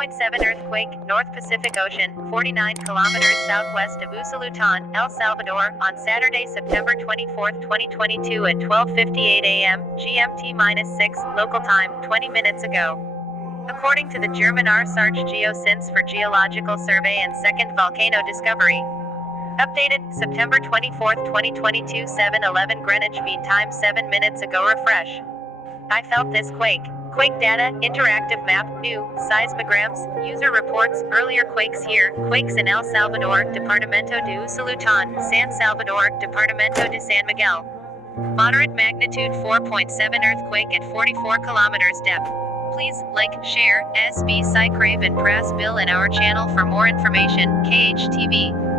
4.7 earthquake, North Pacific Ocean, 49 kilometers southwest of Usulutan, El Salvador, on Saturday, September 24, 2022 at 12:58 a.m. GMT-6, local time, 20 minutes ago. According to the German rsarch Geoscience for Geological Survey and Second Volcano Discovery. Updated, September 24, 2022, 7:11 Greenwich Mean Time, 7 minutes ago. Refresh. I felt this quake. Quake data, interactive map, new, seismograms, user reports, earlier quakes here, quakes in El Salvador, Departamento de Usulutan, San Salvador, Departamento de San Miguel. Moderate magnitude 4.7 earthquake at 44 kilometers depth. Please, like, share, subscribe and press bell in our channel for more information. KHTV.